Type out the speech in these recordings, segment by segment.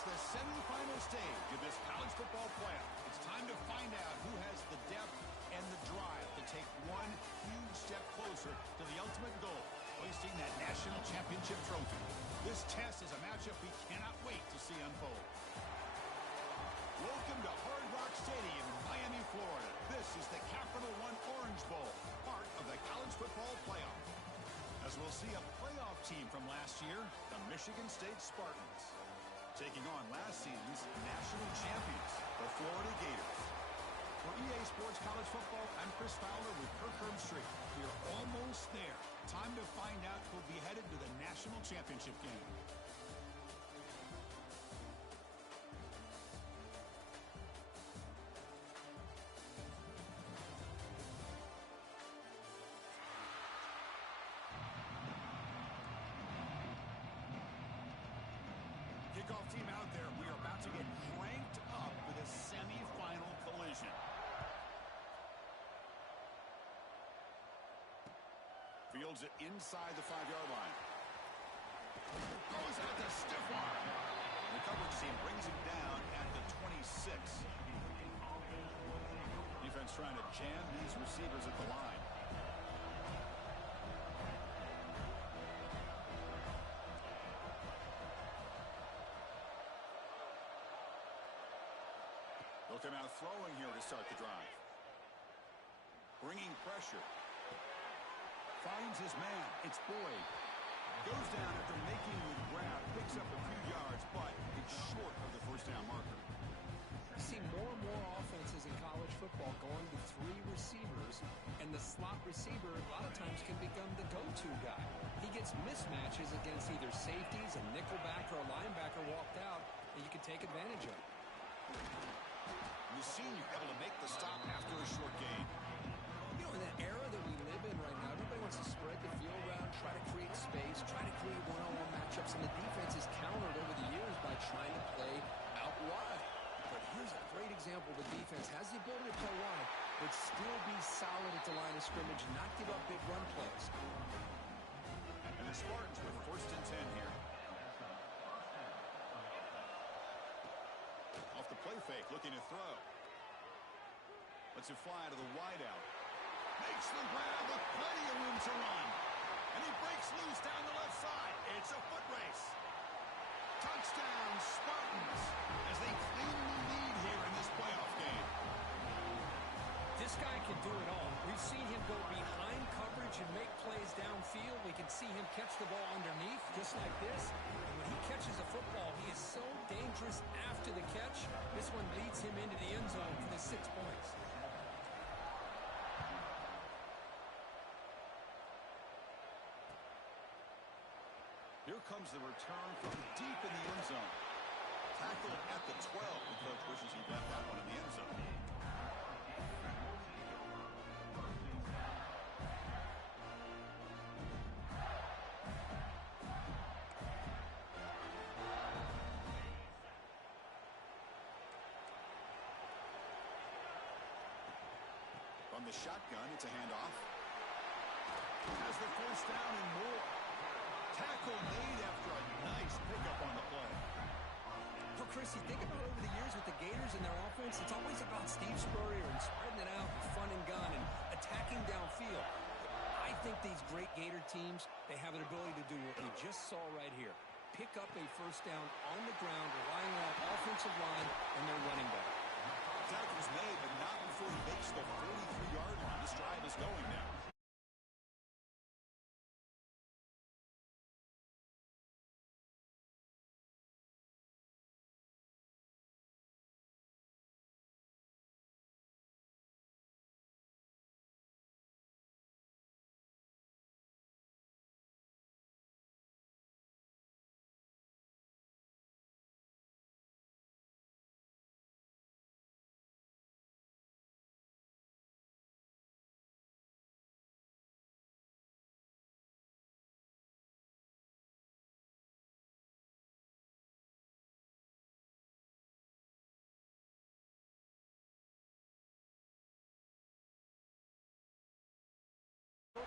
It's the semifinal stage of this college football playoff. It's time to find out who has the depth and the drive to take one huge step closer to the ultimate goal, hoisting that national championship trophy. This test is a matchup we cannot wait to see unfold. Welcome to Hard Rock Stadium in Miami, Florida. This is the Capital One Orange Bowl, part of the college football playoff. As we'll see a playoff team from last year, the Michigan State Spartans, taking on last season's national champions, the Florida Gators. For EA Sports College Football, I'm Chris Fowler with Kirk Herbstreit. We're almost there. Time to find out who'll be headed to the national championship game. Kickoff team out there. We are about to get cranked up for the semifinal collision. Fields it inside the 5-yard line. Goes out the stiff arm. The coverage team brings him down at the 26. Defense trying to jam these receivers at the line. They'll come out throwing here to start the drive. Bringing pressure. Finds his man. It's Boyd. Goes down after making the grab. Picks up a few yards, but it's short of the first down marker. You see more and more offenses in college football going with 3 receivers, and the slot receiver a lot of times can become the go-to guy. He gets mismatches against either safeties, a nickelback, or a linebacker walked out, and you can take advantage of it. The senior able to make the stop after a short gain. You know, in that era that we live in right now, everybody wants to spread the field around, try to create space, try to create one-on-one matchups, and the defense is countered over the years by trying to play out wide. But here's a great example. The defense has the ability to play wide, but still be solid at the line of scrimmage, not give up big run plays. And the Spartans with first and 10 here. Off the play fake, looking to throw. Lets it fly to the wideout. Makes the grab with plenty of room to run. And he breaks loose down the left side. It's a foot race. Touchdown, Spartans, as they claim the lead here in this playoff game. This guy can do it all. We've seen him go behind coverage and make plays downfield. We can see him catch the ball underneath, just like this. And when he catches a football, he is so dangerous after the catch. This one leads him into the end zone for the 6 points. Here comes the return from deep in the end zone. Tackled at the 12. The coach wishes he left that one in the end zone. From the shotgun, it's a handoff. Has the first down and more. Tackle made after a nice pickup on the play. Well, Chris, you think about over the years with the Gators and their offense, it's always about Steve Spurrier and spreading it out with fun and gun and attacking downfield. I think these great Gator teams, they have an ability to do what we just saw right here. Pick up a first down on the ground, relying on offensive line and their running back. Tackle's made, but not before he makes the 43-yard line. This drive is going now.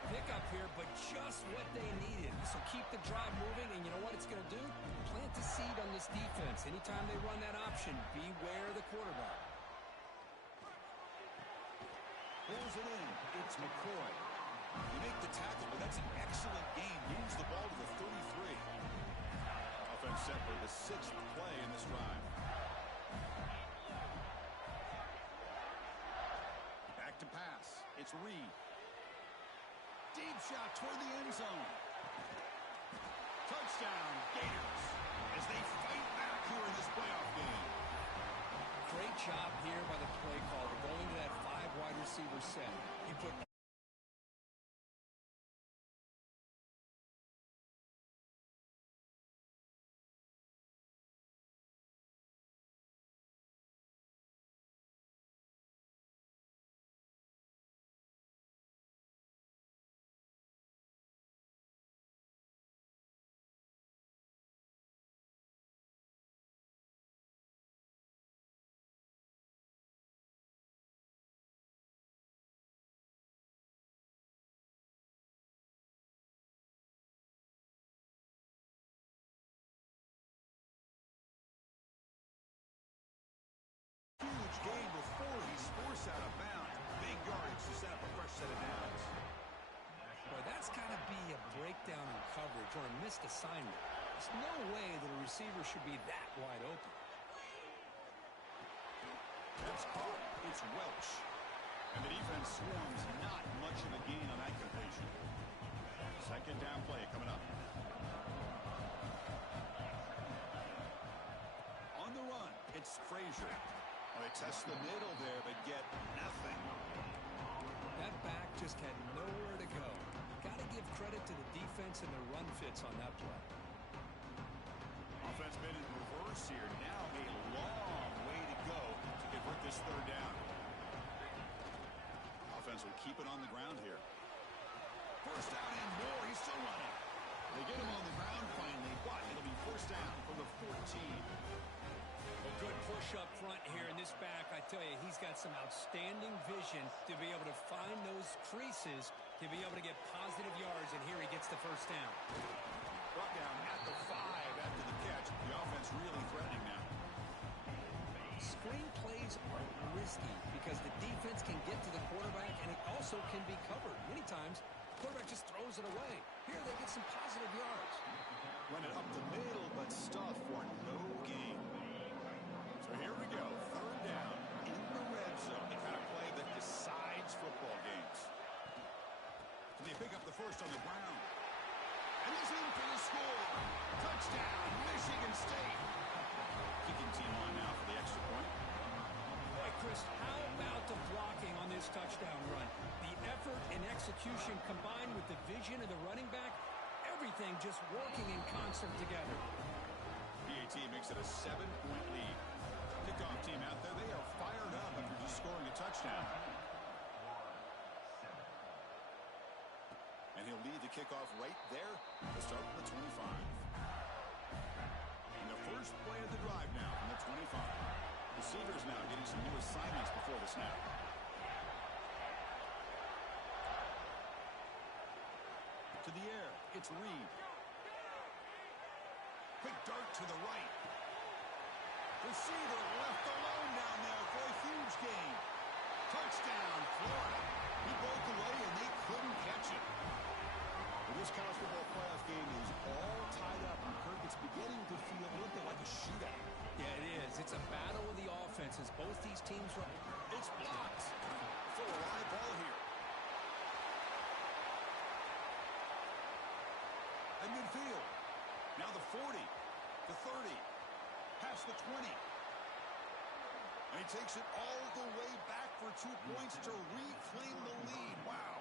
Pickup here, but just what they needed. So keep the drive moving, and you know what it's going to do? Plant the seed on this defense. Anytime they run that option, beware the quarterback. Pulls it in. It's McCoy. You make the tackle, but that's an excellent game. Moves the ball to the 33. Offense set for the 6th play in this drive. Back to pass. It's Reed. Deep shot toward the end zone. Touchdown, Gators, as they fight back here in this playoff game. Great job here by the play caller going to that 5 wide receiver set. He put huge game before he's forced out of bounds. Big yardage to set up a fresh set of downs. Boy, that's got to be a breakdown in coverage or a missed assignment. There's no way that a receiver should be that wide open. That's caught. It's Welch. And the defense swarms not much of a gain on that completion. Second down play coming up. On the run, it's Frazier. Well, they test the middle there, but get nothing. That back just had nowhere to go. Got to give credit to the defense and their run fits on that play. Offense been in reverse here. Now a long way to go to convert this third down. Offense will keep it on the ground here. First down and more. He's still running. They get him on the ground finally, but it'll be first down from the 14. A good push up front here in this back. I tell you, he's got some outstanding vision to be able to find those creases, to be able to get positive yards, and here he gets the first down. Brought down at the 5 after the catch. The offense really threatening now. Screen plays are risky because the defense can get to the quarterback, and it also can be covered. Many times, the quarterback just throws it away. Here they get some positive yards. Run it up the middle, but stuff for no gain. So here we go. Third down in the red zone. The kind of play that decides football games. Can they pick up the first on the ground? And he's in for the score. Touchdown, Michigan State. Kicking team on now for the extra point. Boy, Chris, how about the blocking on this touchdown run? The effort and execution combined with the vision of the running back, everything just working in concert together. PAT makes it a 7-point lead. Kickoff team out there, they are fired up after just scoring a touchdown. And he'll lead the kickoff right there. We'll start from the 25. And the first play of the drive now from the 25. Receivers now getting some new assignments before the snap. To the air, it's Reed. Quick dart to the right. Receiver left alone down there for a huge gain. Touchdown, Florida. He broke away and they couldn't catch it. Well, this college football playoff game is all tied up. And Kirk, it's beginning to feel a little bit like a shootout. Yeah, it is. It's a battle of the offenses. Both these teams run. It's blocked. Full of live ball here. At midfield. Now the 40, the 30, past the 20. And he takes it all the way back for 2 points to reclaim the lead. Wow.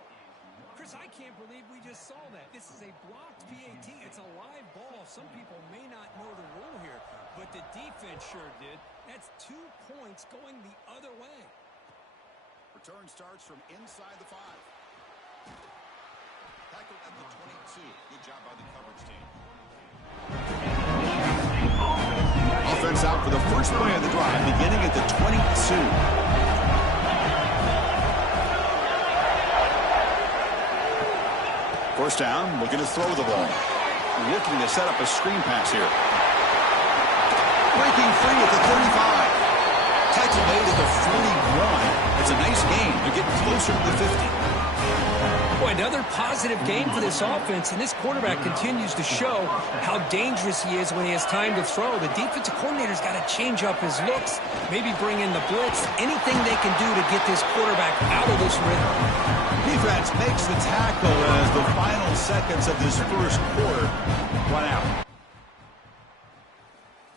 Chris, I can't believe we just saw that. This is a blocked PAT. It's a live ball. Some people may not know the rule here, but the defense sure did. That's 2 points going the other way. Return starts from inside the 5. Tackled at the 22. Good job by the coverage team. Offense out for the first play of the drive, beginning at the 22. First down, looking to throw the ball. looking to set up a screen pass here. Breaking free at the 35. Tackle made at the 41. It's a nice game. They're getting closer to the 50. Boy, another positive game for this offense, and this quarterback continues to show how dangerous he is when he has time to throw. The defensive coordinator's got to change up his looks, maybe bring in the blitz, anything they can do to get this quarterback out of this rhythm. Defense makes the tackle as the final seconds of this first quarter run out.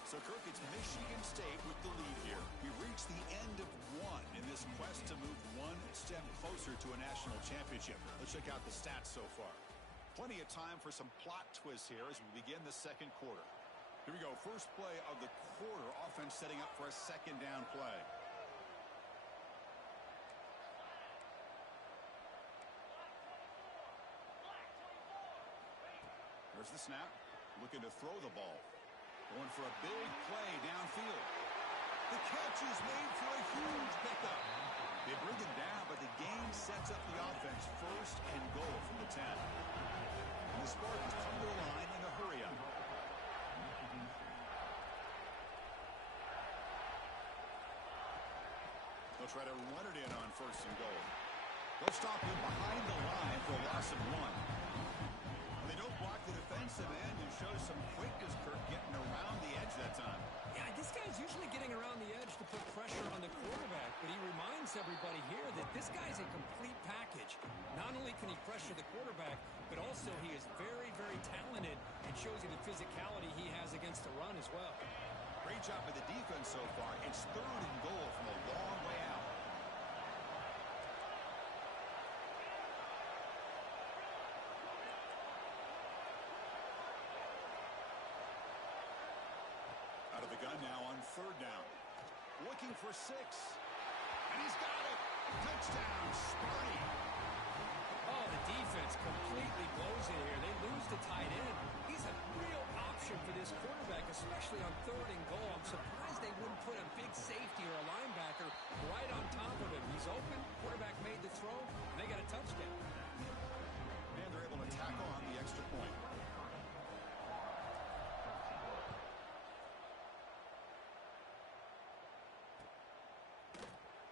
So, Kirk, it's Michigan State with the lead here. We reached the end of one in this quest to move one step closer to a national championship. Let's check out the stats so far. Plenty of time for some plot twists here as we begin the second quarter. Here we go. First play of the quarter. Offense setting up for a second down play. There's the snap. Looking to throw the ball. Going for a big play downfield. The catch is made for a huge pickup. They bring it down, but the game sets up the offense first and goal from the 10. And the Spartans come to the line in a hurry-up. They'll try to run it in on first and goal. They'll stop him behind the line for a loss of 1. And they don't block the defensive end and show some quickness, Kirk, getting around the edge that time. Yeah, this guy's usually getting around the edge to put pressure on the quarterback, but he reminds everybody here that this guy's a complete package. Not only can he pressure the quarterback, but also he is very, very talented and shows you the physicality he has against the run as well. Great job by the defense so far. It's third and goal from a long way out. Out of the gun now on third down. Looking for 6. And he's got it. Touchdown, Sparty. Oh, the defense completely blows it here. They lose the tight end. He's a real option for this quarterback, especially on third and goal. I'm surprised they wouldn't put a big safety or a linebacker right on top of him. He's open. Quarterback made the throw, and they got a touchdown. And they're able to tackle on the extra point.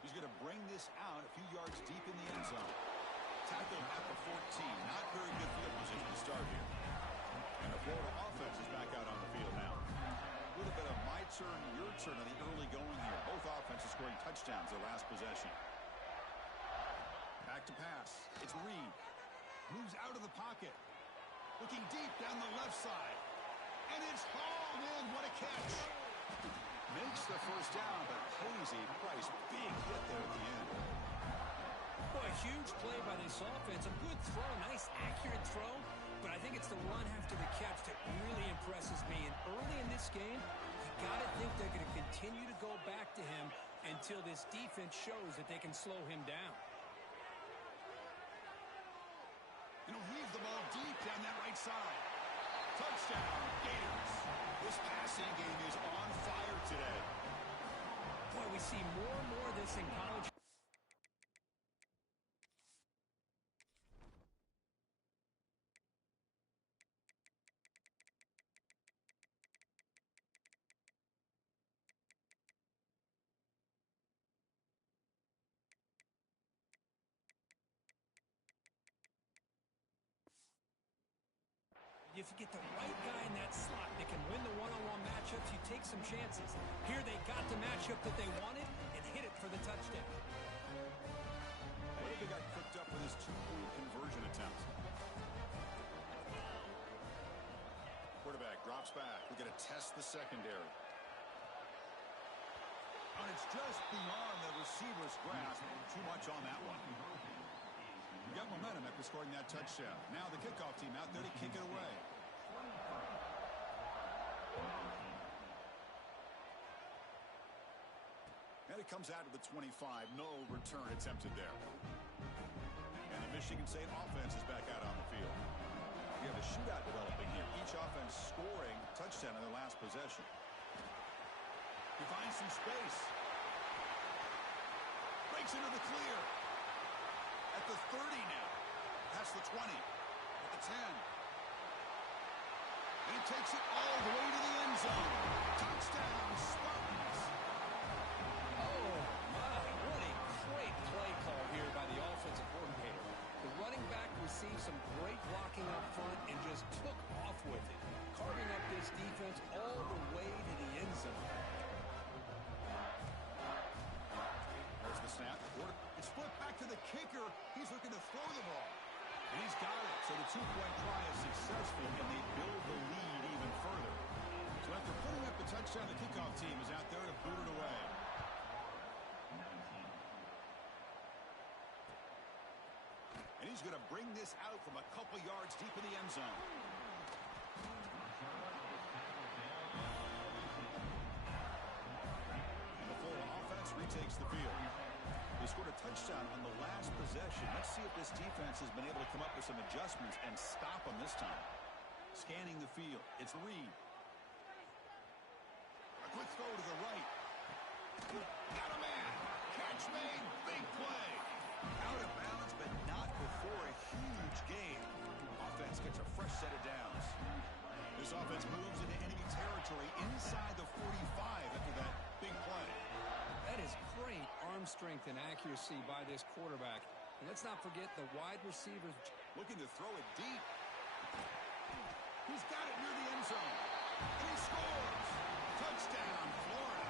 He's going to bring this out a few yards deep in the end zone. Tackle at the 14. Not very good field position to start here. And the Florida offense is back out on the field now. A little bit of my turn, your turn on the early going here. Both offenses scoring touchdowns their last possession. Back to pass. It's Reed. Moves out of the pocket. Looking deep down the left side. And it's hauled in. What a catch. Makes the first down, but pays a price. Big hit there at the end. Boy, a huge play by this offense. A good throw, nice accurate throw. But I think it's the run after the catch that really impresses me. And early in this game, you got to think they're going to continue to go back to him until this defense shows that they can slow him down. And he'll weave the ball deep down that right side. Touchdown, Gators. This passing game is on fire today. Boy, we see more and more of this in college. If you get the right guy in that slot that can win the one-on-one matchups, you take some chances. Here they got the matchup that they wanted and hit it for the touchdown. What if they got cooked up with his two-point conversion attempt? Quarterback drops back. We're going to test the secondary. And it's just beyond the receiver's grasp. Too much on that one. We got momentum after scoring that touchdown. Now the kickoff team out there to kick it away. And it comes out of the 25. No return attempted there. And the Michigan State offense is back out on the field. We have a shootout developing here. Each offense scoring touchdown in their last possession. He finds some space. Breaks into the clear. At the 30 now. Past the 20. At the 10. takes it all the way to the end zone. Touchdown, Spartans. Oh, my. What a great play call here by the offensive coordinator. The running back received some great blocking up front and just took off with it, carving up this defense all the way to the end zone. There's the snap. It's flipped back to the kicker. He's looking to throw the ball. And he's got it. So the two-point try is successful, and they build the lead even further. So after putting up the touchdown, the kickoff team is out there to boot it away. And he's going to bring this out from a couple yards deep in the end zone. And the Florida offense retakes the field. They scored a touchdown on the last possession. Let's see if this defense has been able to come up with some adjustments and stop them this time. Scanning the field. It's Reed. A quick throw to the right. Got a man. Catch made. Big play. Out of bounds, but not before a huge gain. Offense gets a fresh set of downs. This offense moves into enemy territory inside the 45 after that big play. That is great arm strength and accuracy by this quarterback. And let's not forget the wide receivers. Looking to throw it deep. He's got it near the end zone. And he scores. Touchdown, Florida.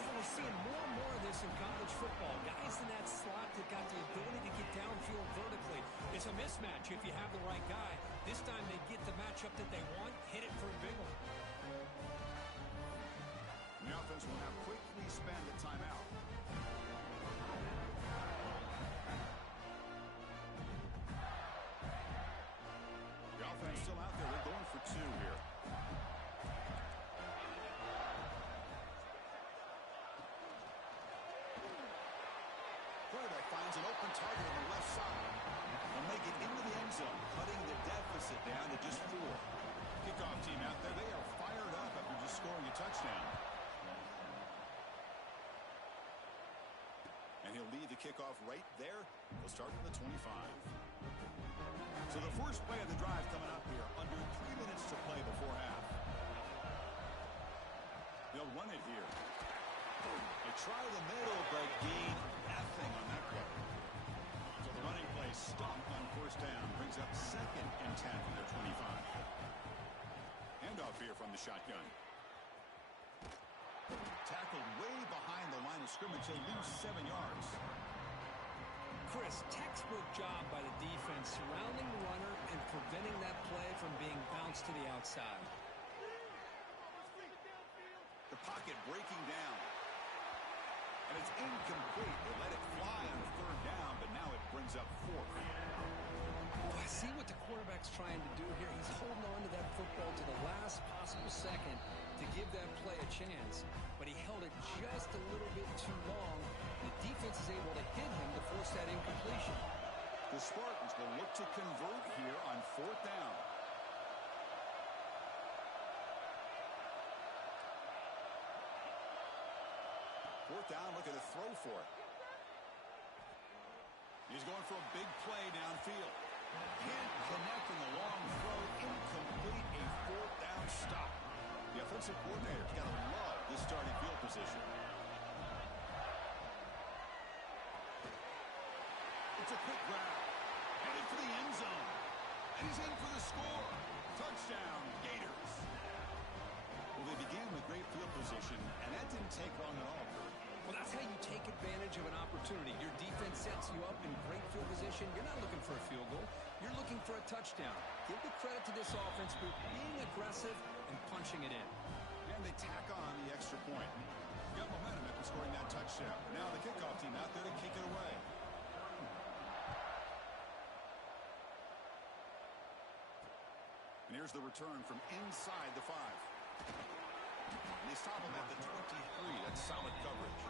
Yeah, we're seeing more and more of this in college football. Guys in that slot that got the ability to get downfield vertically. It's a mismatch if you have the right guy. This time they get the matchup that they want, hit it for a big one. The offense will now quickly spend the timeout. The offense still out there. They're going for two here. Quarterback finds an open target on the left side. They'll make it into the end zone, cutting the deficit down to just 4. Kickoff team out there. They are fired up after just scoring a touchdown. And he'll lead the kickoff right there. He'll start from the 25. So the first play of the drive coming up here. Under 3 minutes to play before half. They'll run it here. They try the middle, but gain nothing on that play. So the running play stopped on first down. Brings up 2nd and 10 from their 25. Handoff here from the shotgun. Tackled way behind the line of scrimmage. He'll lose 7 yards. Chris, textbook job by the defense surrounding the runner and preventing that play from being bounced to the outside. The pocket breaking down. And it's incomplete. They let it fly on the 3rd down, but now it brings up 4th. Oh, I see what the quarterback's trying to do here. He's holding on to that football to the last possible second to give that play a chance. But he held it just a little bit too long. The defense is able to hit him to force that incompletion. The Spartans will look to convert here on 4th down. Fourth down, looking to throw for it. He's going for a big play downfield. Can't connect in the long throw. Incomplete, a 4th down stop. The offensive coordinator's got to love this starting field position. It's a quick grab. Headed for the end zone. And he's in for the score. Touchdown, Gators. Well, they began with great field position, and that didn't take long at all, Kurt. Well, that's how you take advantage of an opportunity. Your defense sets you up in great field position. You're not looking for a field goal. You're looking for a touchdown. Give the credit to this offense for being aggressive and punching it in. And they tack on the extra point. Got momentum after scoring that touchdown. Now the kickoff team out there to kick it away. And here's the return from inside the 5. And they stop him at the 23. That's solid coverage.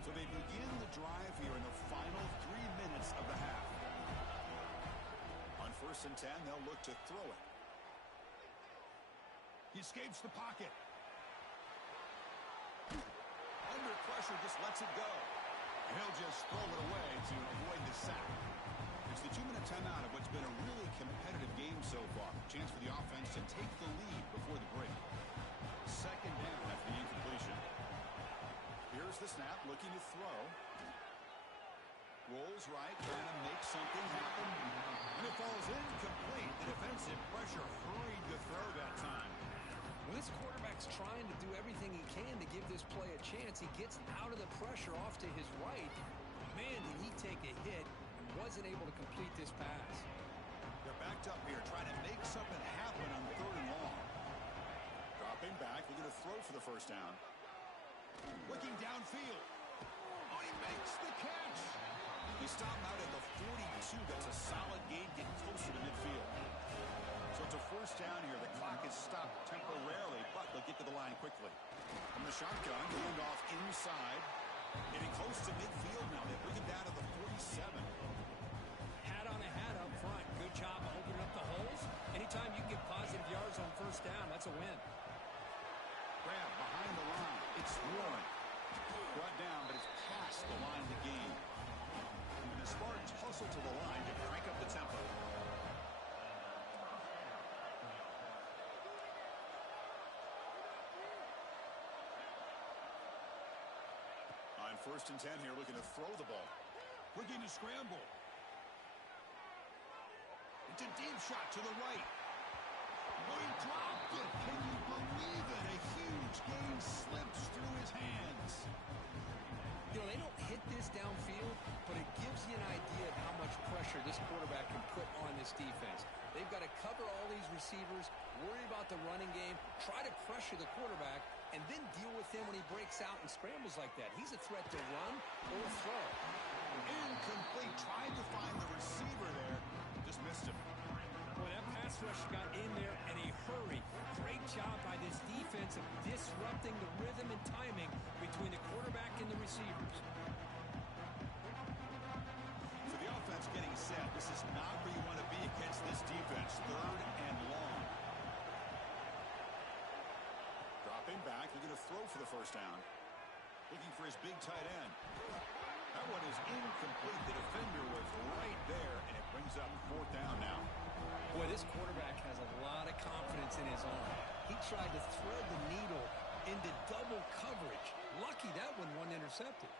So they begin the drive here in the final 3 minutes of the half. On 1st and 10, they'll look to throw it. He escapes the pocket. Under pressure, just lets it go. And he'll just throw it away to avoid the sack. take the lead before the break. Second down after the incompletion. Here's the snap, looking to throw. Rolls right, trying to make something happen. And it falls incomplete. The defensive pressure hurried the throw that time. When this quarterback's trying to do everything he can to give this play a chance, he gets out of the pressure off to his right. Man, did he take a hit and wasn't able to complete this pass. They're backed up here, trying to make something happen on 3rd and long. Dropping back, looking to throw for the first down. Looking downfield. Oh, he makes the catch. He stopped out at the 42. That's a solid gain, getting closer to midfield. So it's a first down here. The clock is stopped temporarily, but they'll get to the line quickly. From the shotgun, hand off inside. Getting close to midfield now. They bring him down to the 47. Hat on a hat up front. Good job opening up the holes. Anytime you get positive yards on first down, that's a win. Grab behind the line. It's Warren. Brought down, but it's past the line of the game. And the Spartans hustle to the line to crank up the tempo. On 1st and 10 here, looking to throw the ball. Looking to scramble. It's a deep shot to the right. Oh, he dropped it. Can you believe it? A huge gain slips through his hands. You know, they don't hit this downfield, but it gives you an idea of how much pressure this quarterback can put on this defense. They've got to cover all these receivers, worry about the running game, try to pressure the quarterback, and then deal with him when he breaks out and scrambles like that. He's a threat to run or throw. Incomplete. Tried to find the receiver there. Just missed him. Boy, that pass rush got in there in a hurry. Great job by this defense of disrupting the rhythm and timing between the quarterback and the receivers. So the offense getting set. This is not where you want to be against this defense. 3rd and long. Dropping back, looking to throw for the first down. Looking for his big tight end. That one is incomplete. The defender was right there, and it brings up 4th down now. Boy, this quarterback has a lot of confidence in his arm. He tried to thread the needle into double coverage. Lucky that one wasn't intercepted.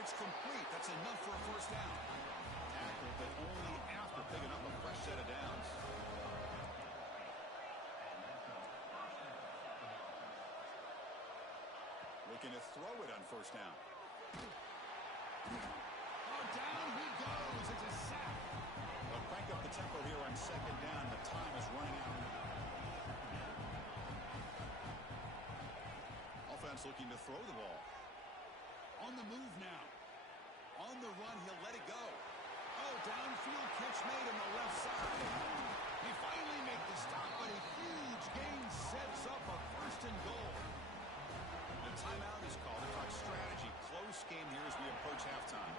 It's complete. That's enough for a first down. Tackle, but only after picking up a fresh set of downs. Looking to throw it on first down. Oh, down he goes. It's a sack. They'll crank up the tempo here on 2nd down. The time is running out. Offense looking to throw the ball. On the move now. On the run, he'll let it go. Oh, downfield catch made on the left side. He finally made the stop, but a huge gain sets up a 1st and goal. The timeout is called to talk strategy. Close game here as we approach halftime.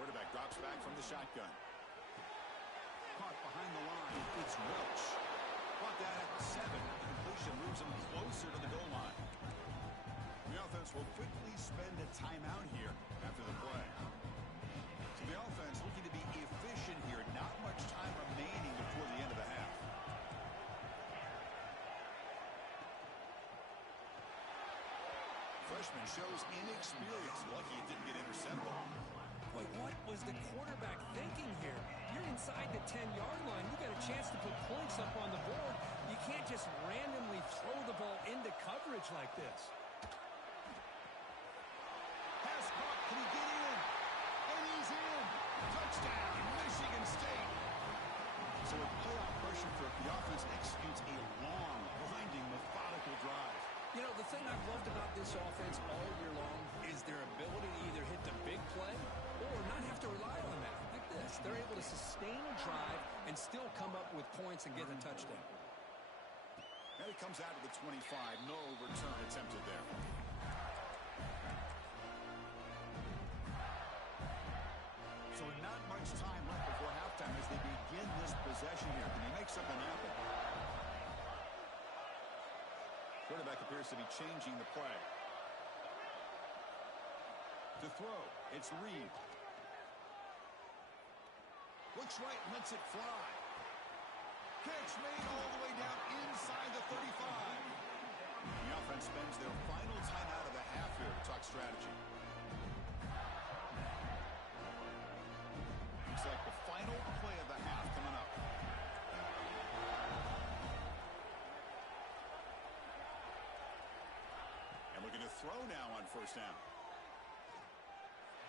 Quarterback drops back from the shotgun. Caught behind the line. It's Welch. Brought that at the 7. The completion moves him closer to the goal line. The offense will quickly spend a timeout here after the play. So the offense looking to be efficient here. Not much time remaining before the end of the half. Freshman shows inexperience. Lucky it didn't get intercepted. Boy, what was the quarterback thinking here? You're inside the 10-yard line. You got a chance to put points up on the board. You can't just randomly throw the ball into coverage like this. Pass caught. Can he get in? And he's in. Touchdown, Michigan State. So with playoff pressure for the offense executes a long, grinding, methodical drive. You know, the thing I've loved about this offense all year long is their ability to either hit the big play or not have to rely on that. Like this. They're able to sustain a drive and still come up with points and get a touchdown. And it comes out of the 25. No return attempted there. So not much time left before halftime as they begin this possession here. Can they make something happen? Quarterback appears to be changing the play. To throw, it's Reed. Looks right, lets it fly. Catch made all the way down inside the 35. The offense spends their final timeout of the half here to talk strategy. Looks like the final play of the half coming up. And looking to throw now on first down.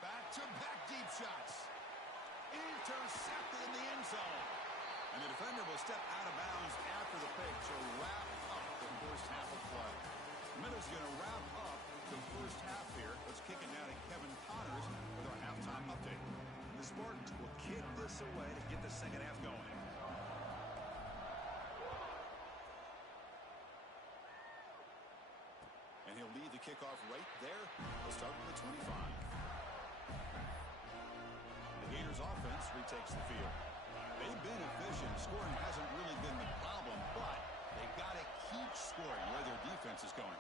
Back-to-back deep shots. Intercepted in the end zone. And the defender will step out of bounds after the pick to wrap up the first half of play. Minutes going to wrap up the first half here. Let's kick it now to Kevin Connors with our halftime update. The Spartans will kick this away to get the second half going. And he'll lead the kickoff right there. We'll start with the 25. The Gators offense retakes the field. They've been efficient. Scoring hasn't really been the problem, but they've got to keep scoring where their defense is going.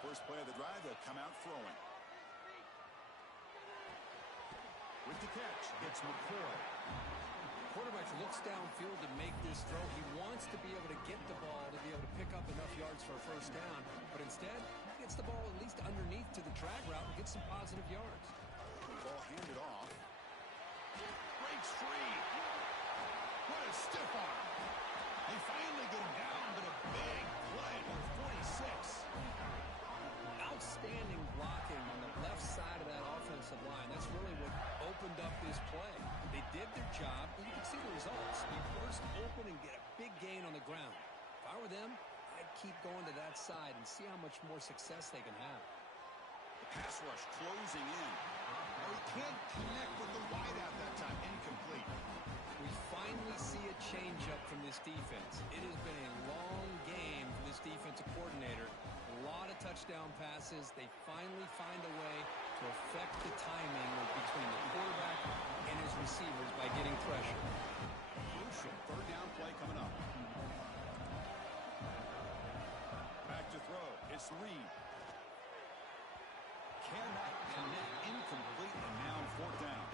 First play of the drive, they'll come out throwing. With the catch, it's McCoy. Quarterback looks downfield to make this throw. He wants to be able to get the ball to be able to pick up enough yards for a first down. But instead, he gets the ball at least underneath to the drag route and gets some positive yards. Ball handed off. Breaks free. What a stiff arm. They finally get him down, but a big play for 46. Outstanding blocking on the left side of that offensive line. That's really what opened up this play. They did their job, and you can see the results. You burst open and get a big gain on the ground. If I were them, I'd keep going to that side and see how much more success they can have. The pass rush closing in. Oh, he can't connect with the wideout that time. Incomplete. We finally see a change-up from this defense. It has been a long game for this defensive coordinator. A lot of touchdown passes. They finally find a way to affect the timing between the quarterback and his receivers by getting pressure. Crucial third down play coming up. Back to throw. It's Reed. Cannot connect. Incomplete, and now fourth down.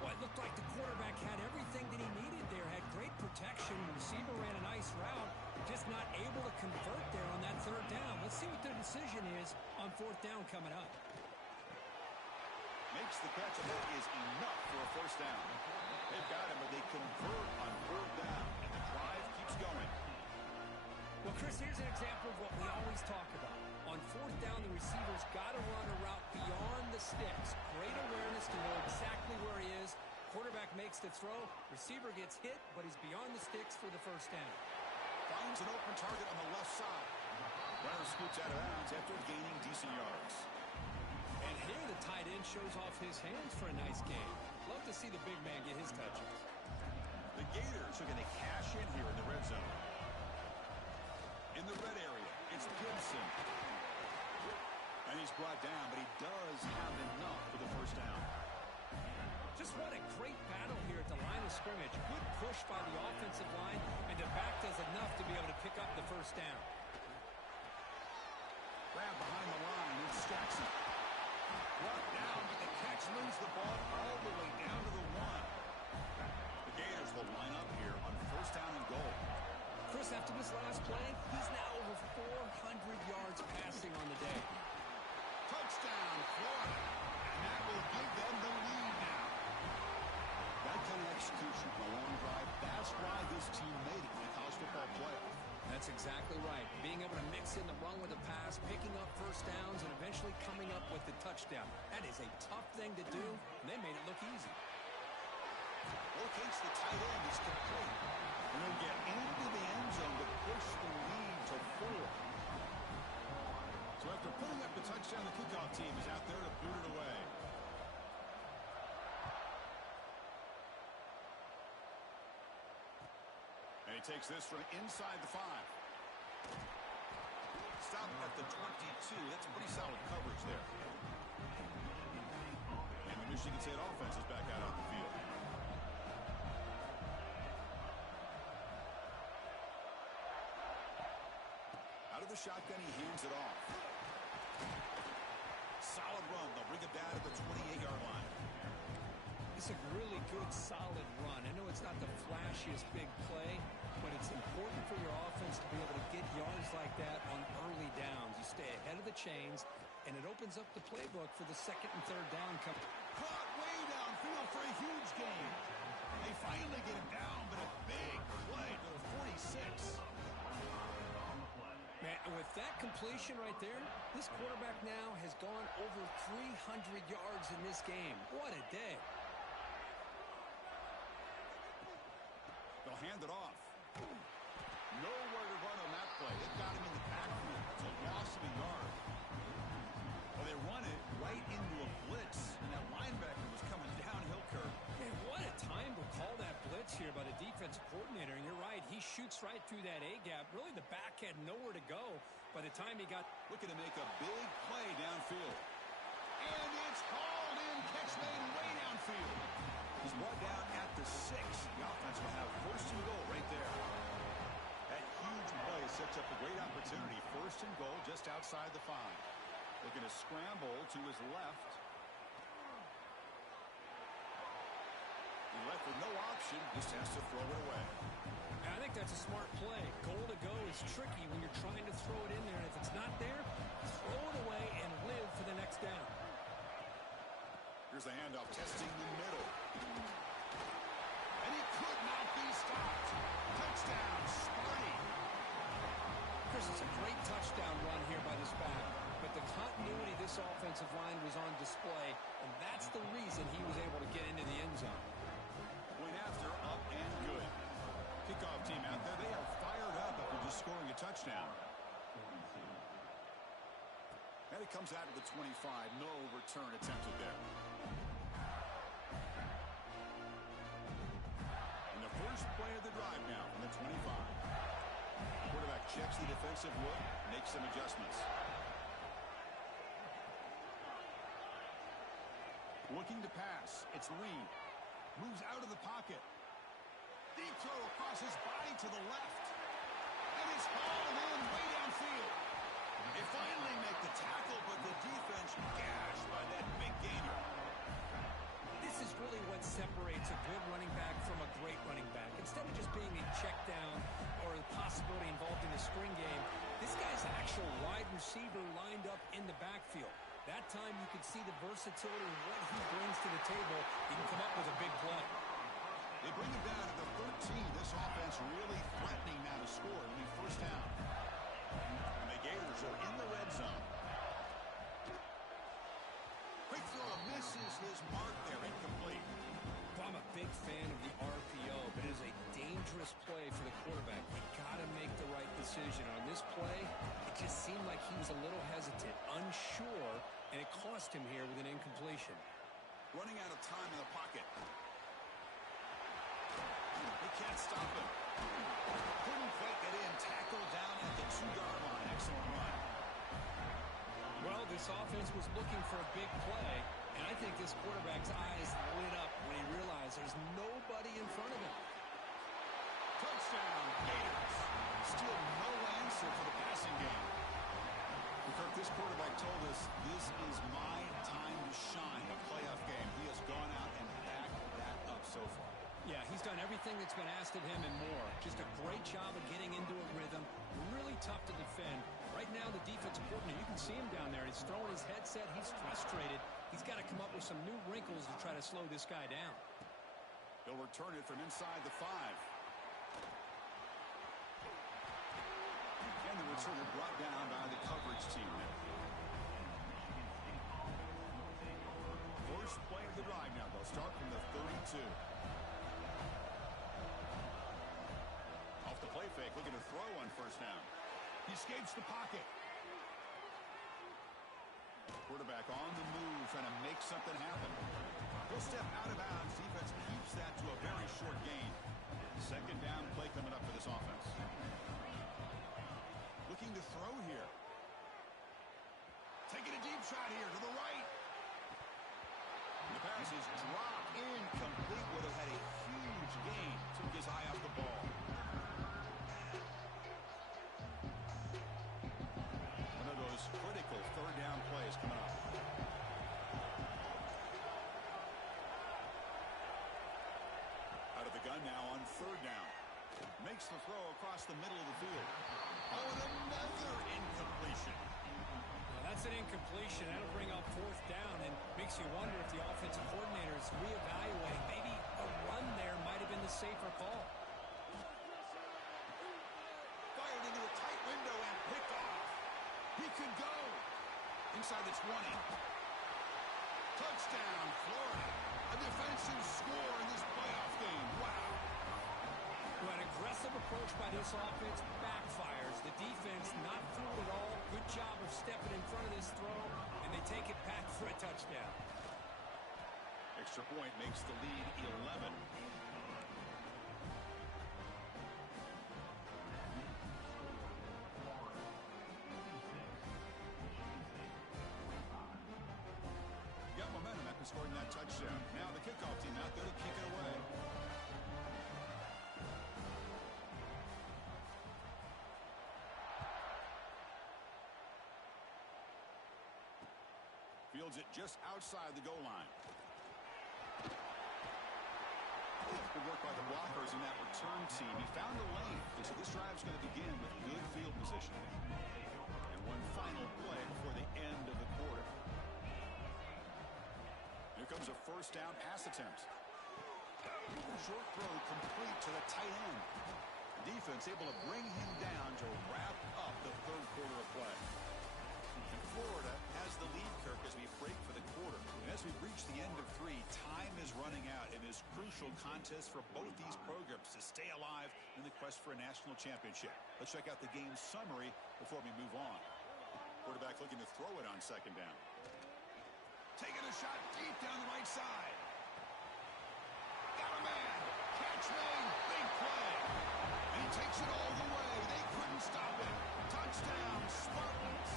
Well, it looked like the quarterback had everything that he needed there. Had great protection. The receiver ran a nice route. Just not able to convert there on that third down. Let's see what the decision is on fourth down coming up. Makes the catch, and that is enough for a first down. They've got him, but they convert on fourth down, and the drive keeps going. Well, Chris, here's an example of what we always talk about. On fourth down, the receiver's got to run a route beyond the sticks. Great awareness to know exactly where he is. Quarterback makes the throw. Receiver gets hit, but he's beyond the sticks for the first down. Finds an open target on the left side. Runner scoots out of bounds after gaining decent yards. And here the tight end shows off his hands for a nice game. Love to see the big man get his touches. The Gators are going to cash in here in the red zone. In the red area, it's Gibson. And he's brought down, but he does have enough for the first down. Just what a great battle here at the line of scrimmage. Good push by the offensive line, and the back does enough to be able to pick up the first down. Grab behind the line, it's Jackson. Brought down, but the catch moves the ball all the way down to the one. The Gators will line up here on first down and goal. Chris, after this last play, he's now over 400 yards passing on the day. Touchdown, Florida. And that will give them the lead now. That kind of execution on a long drive, that's why this team made it in the college football playoff. That's exactly right. Being able to mix in the run with the pass, picking up first downs, and eventually coming up with the touchdown. That is a tough thing to do, and they made it look easy. Locates the tight end is complete. And he'll get into the end zone to push the lead to 4. So after putting up the touchdown, the kickoff team is out there to boot it away. And he takes this from inside the 5. Stop at the 22. That's pretty solid coverage there. And the Michigan State offense is back out on the field. Out Out of the shotgun, he hands it off. Solid run. They'll bring it down at the 28-yard line. It's a really good, solid run. I know it's not the flashiest big play, but it's important for your offense to be able to get yards like that on early downs. You stay ahead of the chains, and it opens up the playbook for the second and third down coming. Caught way downfield for a huge gain. They finally get him down, but a big play to the 46. Man, with that completion right there, this quarterback now has gone over 300 yards in this game. What a day. They'll hand it off. Nowhere to run on that play. It got him in the backfield. It's a loss of a yard. Well, they run it right into a blitz, and that linebacker was coming downhill curve. Man, what a time to call that blitz here by the defensive coordinator. And you're right, he shoots right through that A-gap. Really, the back had nowhere to go by the time he got... Looking to make a big play downfield. And it's hauled in. Catch made way downfield. He's brought down at the 6. The offense will have first and goal right there. That huge play sets up a great opportunity. First and goal just outside the 5. Looking to scramble to his left. He left with no option. Just has to throw it away. I think that's a smart play. Goal to go is tricky when you're trying to throw it in there. And if it's not there, throw it away and live for the next down. Here's the handoff, testing the middle. And he could not be stopped. Touchdown, Sparty. Chris, it's a great touchdown run here by this back. But the continuity of this offensive line was on display, and that's the reason he was able to get into the end zone. Went after, up and good. Kickoff team out there, they are fired up after just scoring a touchdown. And it comes out of the 25. No return attempted there. And the first play of the drive now from the 25. Quarterback checks the defensive look, makes some adjustments. Looking to pass. It's Lee. Moves out of the pocket. Deep throw across his body to the left. And it's hauled in way downfield. They finally make the tackle, but the defense gashed by that big gainer. This is really what separates a good running back from a great running back. Instead of just being a check down or the possibility involved in a screen game, this guy's an actual wide receiver lined up in the backfield. That time you can see the versatility of what he brings to the table. He can come up with a big play. They bring him down to the 13. This offense really threatening now to score. It'll be first down. And the Gators are in the red zone. Quick throw misses his mark there, incomplete. Well, I'm a big fan of the RPO, but it is a dangerous play for the quarterback. You got to make the right decision. On this play, it just seemed like he was a little hesitant, unsure, and it cost him here with an incompletion. Running out of time in the pocket. They can't stop him. Couldn't quite get in. Tackle down at the 2-yard line. Excellent run. Well, this offense was looking for a big play, and I think this quarterback's eyes lit up when he realized there's nobody in front of him. Touchdown, Gators. Still no answer for the passing game. Kirk, this quarterback told us this is my time to shine. A playoff game. He has gone out and backed that up so far. Yeah, he's done everything that's been asked of him and more. Just a great job of getting into a rhythm. Really tough to defend. Right now, the defensive coordinator, you can see him down there. He's throwing his headset. He's frustrated. He's got to come up with some new wrinkles to try to slow this guy down. They'll return it from inside the 5. And the returner brought down by the coverage team there. First play of the drive now. They'll start from the 32. Off the play fake, looking to throw on first down. He escapes the pocket. Quarterback on the move, trying to make something happen. He'll step out of bounds. Defense keeps that to a very short gain. Second down play coming up for this offense. Looking to throw here. Taking a deep shot here to the right. And the pass is dropped incomplete. Would have had a huge gain. Took his eye off the ball. run now on third down. Makes the throw across the middle of the field. Oh, and another incompletion. Well, that's an incompletion. That'll bring up fourth down and makes you wonder if the offensive coordinator is reevaluating. Maybe a run there might have been the safer call. Fired into a tight window and picked off. He could go. Inside the 20. Touchdown, Florida. A defensive score in this playoff game. Wow. Well, an aggressive approach by this offense backfires. The defense not fooled at all. Good job of stepping in front of this throw, and they take it back for a touchdown. Extra point makes the lead 11. Got momentum after scoring that touchdown. Now the kickoff team out there to kick it away. Fields it just outside the goal line. Good work by the blockers in that return team. He found a lane, and so this drive's going to begin with good field position. And one final play before the end of the quarter. Here comes a first down pass attempt. Short throw complete to the tight end. The defense able to bring him down to wrap up the third quarter of play. And Florida has the lead, Kirk, as we break for the quarter. And as we reach the end of three, time is running out in this crucial contest for both these programs to stay alive in the quest for a national championship. Let's check out the game summary before we move on. Quarterback looking to throw it on second down. Taking a shot deep down the right side. Got a man. Catch made. Big play. And he takes it all the way. They couldn't stop it. Touchdown, Spartans.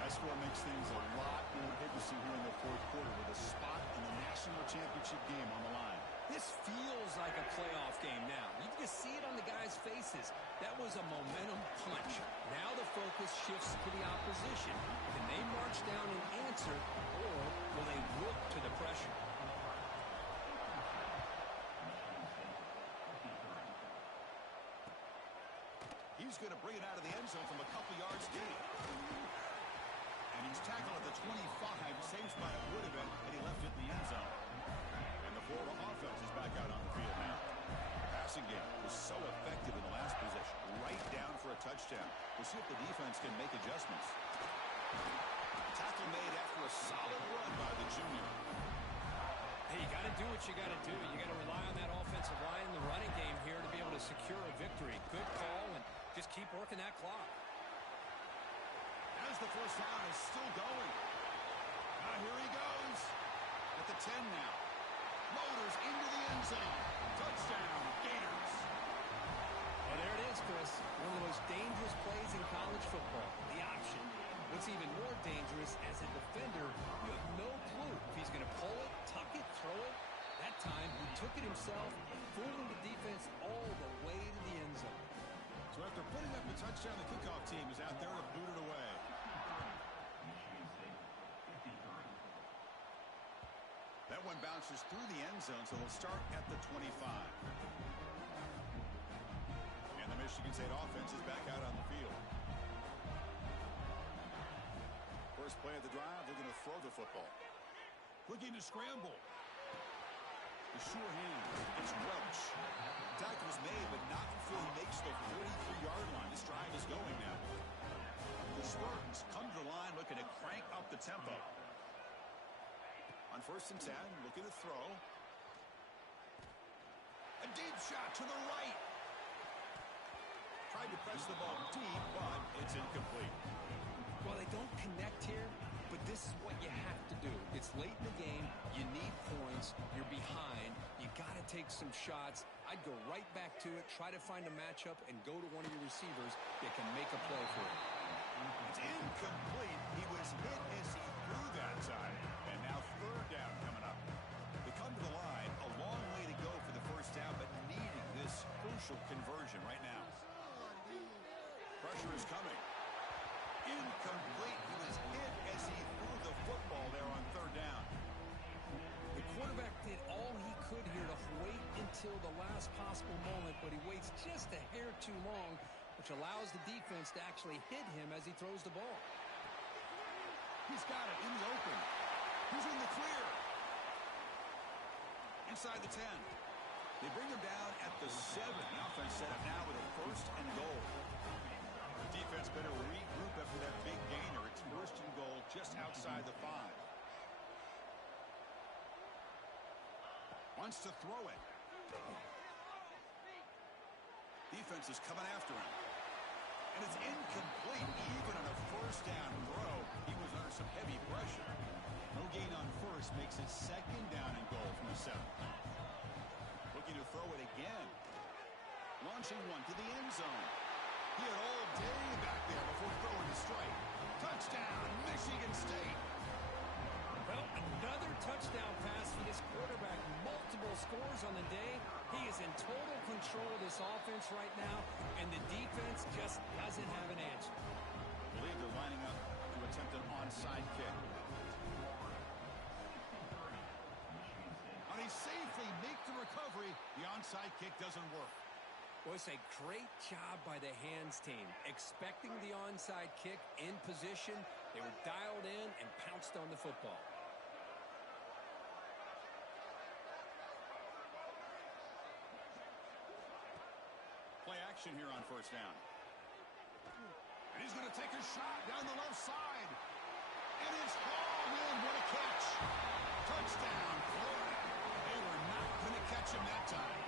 That score makes things a lot more interesting here in the fourth quarter with a spot in the national championship game on the line. This feels like a playoff game now. You can just see it on the guys' faces. That was a momentum punch. Now the focus shifts to the opposition. Can they march down and answer, or will they look to the pressure? He's going to bring it out of the end zone from a couple yards deep. And he's tackled at the 25, same spot it would have been had he left it in the end zone. And the Florida offense is back out on the field now. The passing game was so effective in the last possession, right down for a touchdown. We'll see if the defense can make adjustments. Tackle made after a solid run by the junior. Hey, you got to do what you got to do. You got to rely on that offensive line in the running game here to be able to secure a victory. Good call, and just keep working that clock. As the first down is still going. Now here he goes. At the 10 now. Motors into the end zone. Touchdown, Gators. Well, there it is, Chris. One of the most dangerous plays in college football. The option. What's even more dangerous, as a defender, you have no clue if he's going to pull it, tuck it, throw it. That time, he took it himself, fooling the defense all the way to the end zone. So after putting up the touchdown, the kickoff team is out there to boot it away. That one bounces through the end zone, so they'll start at the 25. And the Michigan State offense is back out on the field. First play of the drive, they're going to throw the football. Looking to scramble. The sure hand. It's Welch. Tackle was made, but not before he makes the 43-yard line. This drive is going now. The Spartans come to the line looking to crank up the tempo. On first and 10, looking to throw. A deep shot to the right. Tried to press the ball deep, but it's incomplete. Well, they don't connect here, but this is what you have to do. It's late in the game. You need points. You're behind. You got to take some shots. I'd go right back to it, try to find a matchup, and go to one of your receivers that can make a play for it. It's incomplete. He was hit as he threw that time. And now third down coming up. They come to the line. A long way to go for the first down, but needing this crucial conversion right now. Pressure is coming. Incomplete. He was hit as he threw the football there on third down. The quarterback did all he could here to wait until the last possible moment, but he waits just a hair too long, which allows the defense to actually hit him as he throws the ball. He's got it in the open. He's in the clear. Inside the 10. They bring him down at the 7. The offense set up now with a 1st and goal. The defense better regroup after that big gainer. It's 1st and goal just outside the 5. Wants to throw it. Defense is coming after him. And it's incomplete. Even on a 1st down throw, he was under some heavy pressure. No gain on 1st makes it 2nd down and goal from the 7. Looking to throw it again. Launching one to the end zone. He had all day back there before throwing the strike. Touchdown, Michigan State. Well, another touchdown pass for this quarterback. Multiple scores on the day. He is in total control of this offense right now, and the defense just doesn't have an answer. I believe they're lining up to attempt an onside kick. How do he safely make the recovery? The onside kick doesn't work. Well, it's a great job by the hands team. Expecting the onside kick in position, they were dialed in and pounced on the football. Play action here on 1st down. And he's going to take a shot down the left side. And it's hauled in. What a catch. Touchdown, Florida. They were not going to catch him that time.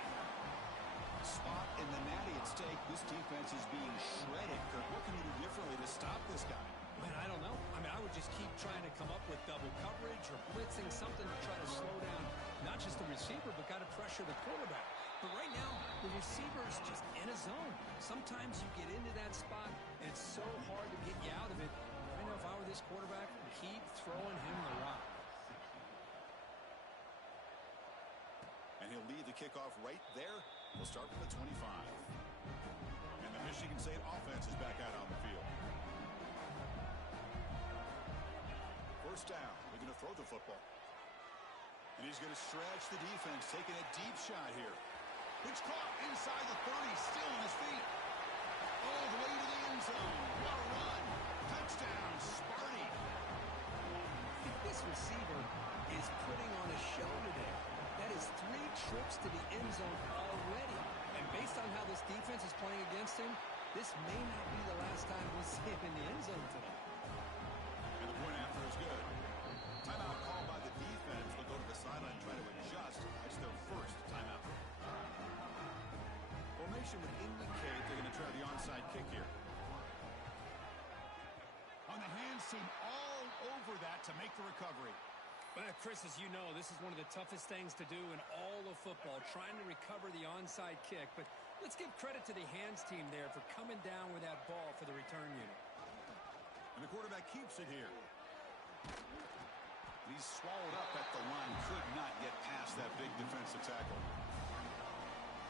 Spot in the natty at stake. This defense is being shredded. Kirk, what can you do differently to stop this guy? Man, I don't know. I mean, I would just keep trying to come up with double coverage or blitzing something to try to slow down not just the receiver, but got to pressure the quarterback. But right now, the receiver's just in a zone. Sometimes you get into that spot, and it's so hard to get you out of it. I know if I were this quarterback, I'd keep throwing him the rock. And he'll lead the kickoff right there. We'll start with the 25. And the Michigan State offense is back out on the field. 1st down. They're going to throw the football. And he's going to stretch the defense, taking a deep shot here. It's caught inside the 30, still on his feet. All the way to the end zone. What a run. Touchdown, Sparty. This receiver is putting on a show today. That is 3 trips to the end zone already. And based on how this defense is playing against him, this may not be the last time we see him in the end zone today. And the point after is good. Timeout called by the defense. They'll go to the sideline and try to adjust. It's their 1st timeout. Formation would indicate they're going to try the onside kick here. On the hands team all over that to make the recovery. But Chris, as you know, this is one of the toughest things to do in all of football, trying to recover the onside kick. But let's give credit to the hands team there for coming down with that ball for the return unit. And the quarterback keeps it here. He's swallowed up at the line. Could not get past that big defensive tackle.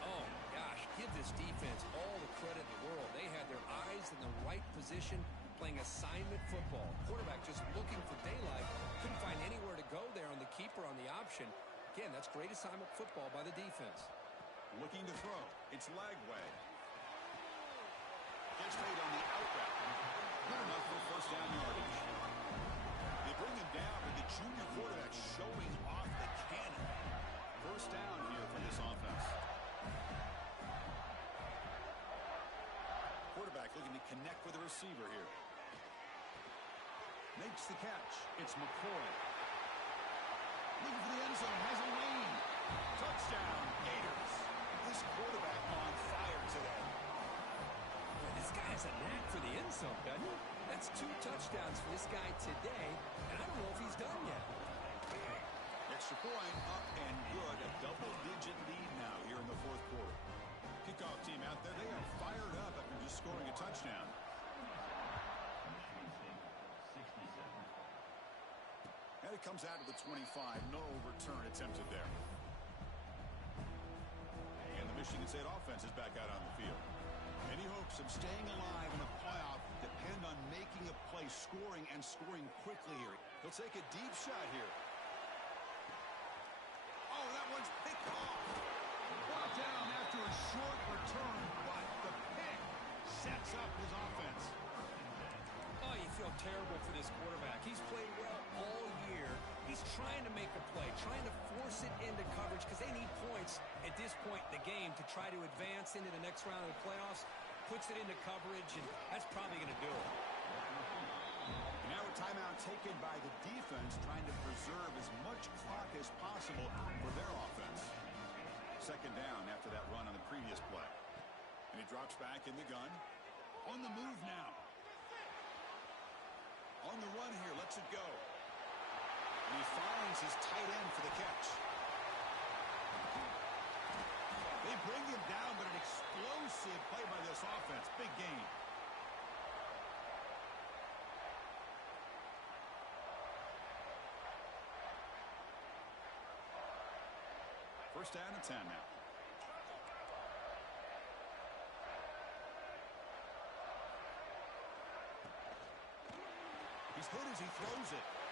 Oh, my gosh. Give this defense all the credit in the world. They had their eyes in the right position, playing assignment football. Quarterback just looking for daylight. Couldn't find anywhere to go there on the keeper on the option. Again, that's great assignment football by the defense. Looking to throw. It's Lagway. Gets paid on the out route. Good enough for 1st down yardage. They bring him down with the junior quarterback showing off the cannon. 1st down here for this offense. Quarterback looking to connect with the receiver here. Makes the catch. It's McCoy. Looking for the end zone. Has a lane. Touchdown, Gators. This quarterback on fire today. Boy, this guy has a knack for the end zone, doesn't he? That's 2 touchdowns for this guy today, and I don't know if he's done yet. Extra point up and good. A double-digit lead now here in the 4th quarter. Kickoff team out there, they are fired up after just scoring a touchdown. And it comes out to the 25. No return attempted there. And the Michigan State offense is back out on the field. Any hopes of staying alive in a playoff depend on making a play, scoring, and scoring quickly here. He'll take a deep shot here. Oh, that one's picked off. What a Short return, but the pick sets up his offense. Oh, you feel terrible for this quarterback. He's played well all year. He's trying to make a play, trying to force it into coverage because they need points at this point in the game to try to advance into the next round of the playoffs. Puts it into coverage, and that's probably going to do it. And now a timeout taken by the defense, trying to preserve as much clock as possible for their offense. Second down after that run on the previous play. And he drops back in the gun. On the move now. On the run here, lets it go. And he finds his tight end for the catch. They bring him down, but an explosive play by this offense. Big gain. First down and 10 now. He's hit as he throws it.